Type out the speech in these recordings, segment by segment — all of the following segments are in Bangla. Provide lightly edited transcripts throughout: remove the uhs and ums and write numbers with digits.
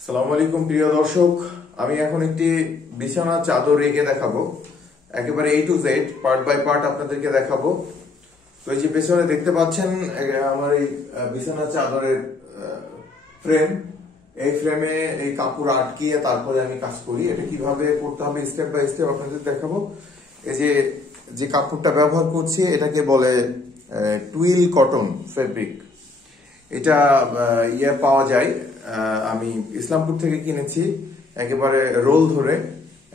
আসসালামু আলাইকুম প্রিয় দর্শক, আমি এখন একটি বিছানা চাদর রেখে দেখাবো। একেবারে A to Z part by part আপনাদেরকে দেখাবো। তো এই যে পেছনে দেখতে পাচ্ছেন আমার এই বিছানা চাদরের ফ্রেম। এই ফ্রেমে এই কাপড় আটকিয়ে তারপরে আমি কাজ করি। এটা কিভাবে করতে হবে স্টেপ বাই স্টেপ আপনাদের দেখাবো। এই যে কাপড়টা ব্যবহার করছি এটাকে বলে টুইল কটন ফেব্রিক। এটা পাওয়া যায়, আমি ইসলামপুর থেকে কিনেছি। একেবারে রোল ধরে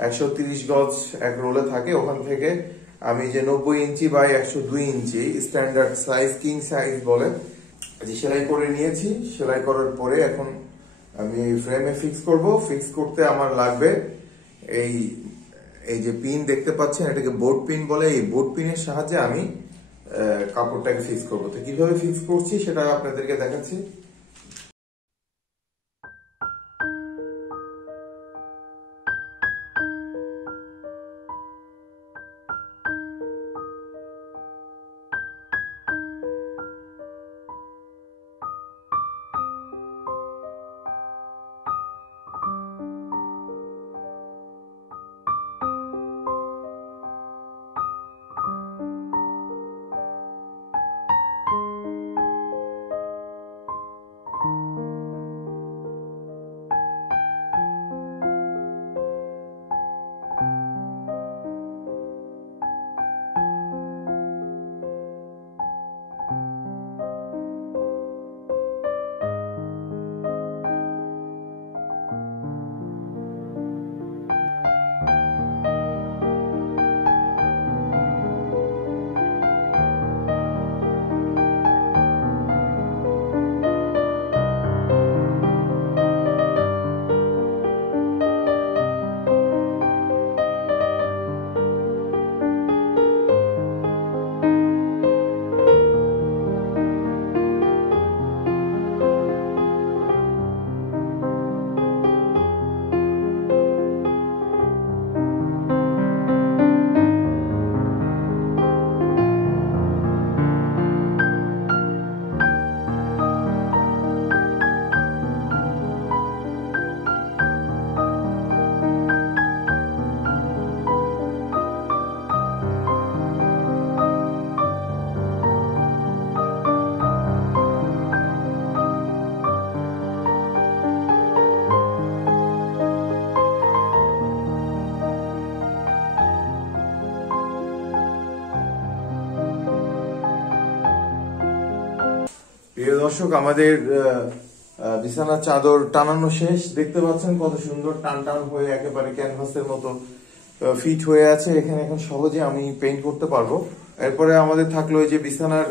130 গজ এক রোলে থাকে। ওখান থেকে আমি যে 90 inch by 102 inch standard size, king size বলে, সেলাই করে নিয়েছি। সেলাই করার পরে এখন আমি ফ্রেমে ফিক্স করব। ফিক্স করতে আমার লাগবে এই যে পিন দেখতে পাচ্ছেন, এটাকে বোর্ড পিন বলে। এই বোর্ড পিনের সাহায্যে আমি কাপড়টাকে ফিক্স করবো। তো কিভাবে ফিক্স করছি সেটা আপনাদেরকে দেখাচ্ছি। প্রিয় দর্শক, আমাদের বিছানার চাদর টানানো শেষ। দেখতে পাচ্ছেন কত সুন্দর টান টান হয়ে একেবারে ক্যানভাসের মতো ফিট হয়ে আছে। এখানে এখন সহজে আমি পেইন্ট করতে পারবো। এরপরে আমাদের থাকলো এই যে বিছানার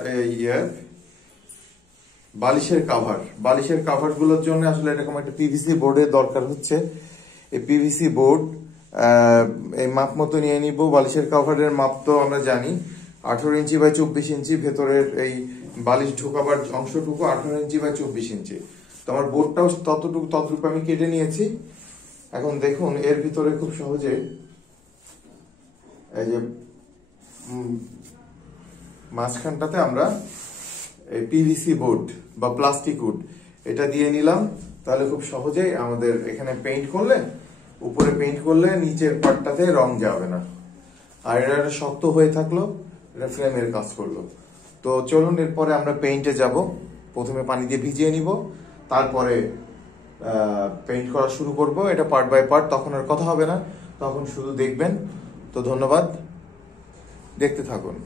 বালিশের কাভার গুলোর জন্য আসলে এরকম একটা পিভিসি বোর্ডের দরকার হচ্ছে। এই পিভিসি বোর্ড এই মাপ মতো নিয়ে নিব। বালিশের কাভারের মাপ তো আমরা জানি, 18 ইঞ্চি বাই 24 ইঞ্চি। ভেতরের এই বালিশ ঢোকাবার অংশটুকু 18 ইঞ্চি বাই 24 ইঞ্চি। তো আমার বোর্ডটাও ততটুকু আমি কেটে নিয়েছি। এখন দেখুন এর ভিতরে খুব সহজে এই যে মাঝখানটাতে আমরা এই পিভিসি বোর্ড বা প্লাস্টিক উড এটা দিয়ে নিলাম। তাহলে খুব সহজেই আমাদের এখানে উপরে পেইন্ট করলে নিচের পার্টটাতে রং যাবে না। আর এটা শক্ত হয়ে থাকলো, এটা ফ্রেমের কাজ করলো। তো চলুন এরপরে আমরা পেইন্টে যাব। প্রথমে পানি দিয়ে ভিজিয়ে নিব, তারপরে পেইন্ট করা শুরু করব। এটা পার্ট বাই পার্ট, তখন আর কথা হবে না, তখন শুধু দেখবেন। তো ধন্যবাদ, দেখতে থাকুন।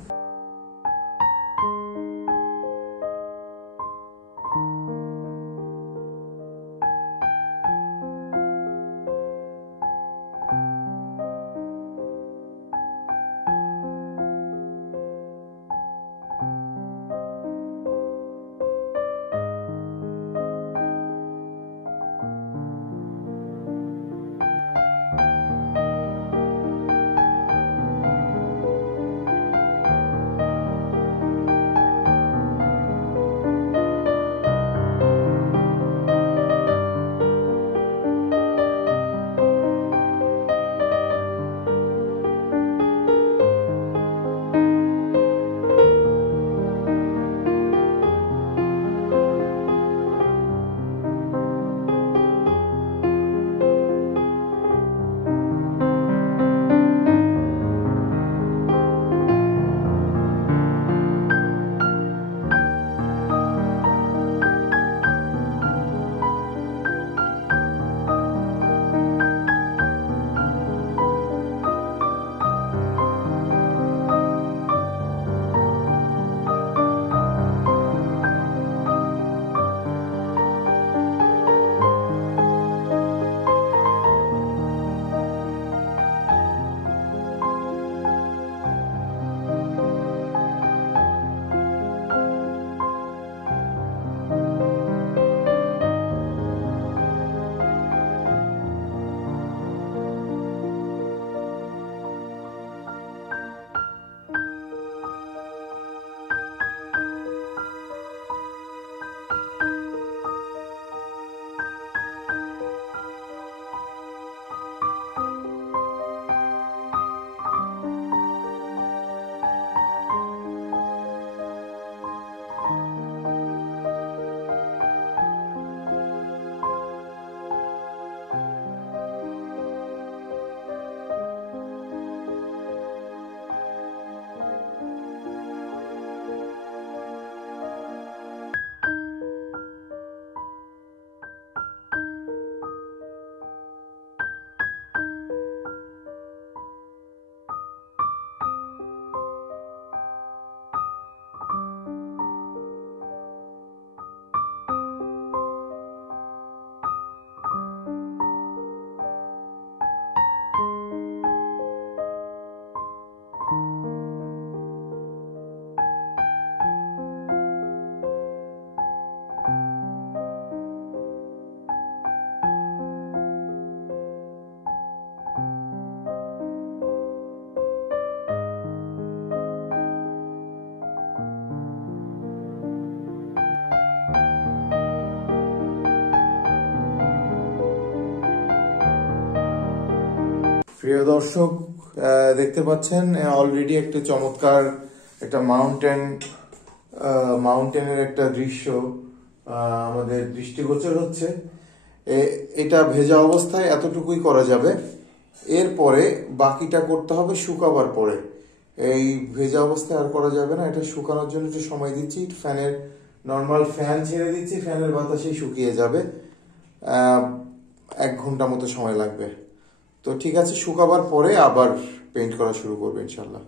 প্রিয় দর্শক, দেখতে পাচ্ছেন অলরেডি একটা চমৎকার একটা মাউন্টেনের একটা দৃশ্য আমাদের দৃষ্টিগোচর হচ্ছে। এটা ভেজা অবস্থায় এতটুকুই করা যাবে, এরপরে বাকিটা করতে হবে শুকাবার পরে। এই ভেজা অবস্থায় আর করা যাবে না, এটা শুকানোর জন্য একটু সময় দিচ্ছি। নর্মাল ফ্যান ছেড়ে দিচ্ছি, ফ্যানের বাতাসেই শুকিয়ে যাবে। 1 ঘন্টা মতো সময় লাগবে। তো ঠিক আছে, শুকাবার পরে আবার পেইন্ট করা শুরু করবে ইনশাল্লাহ।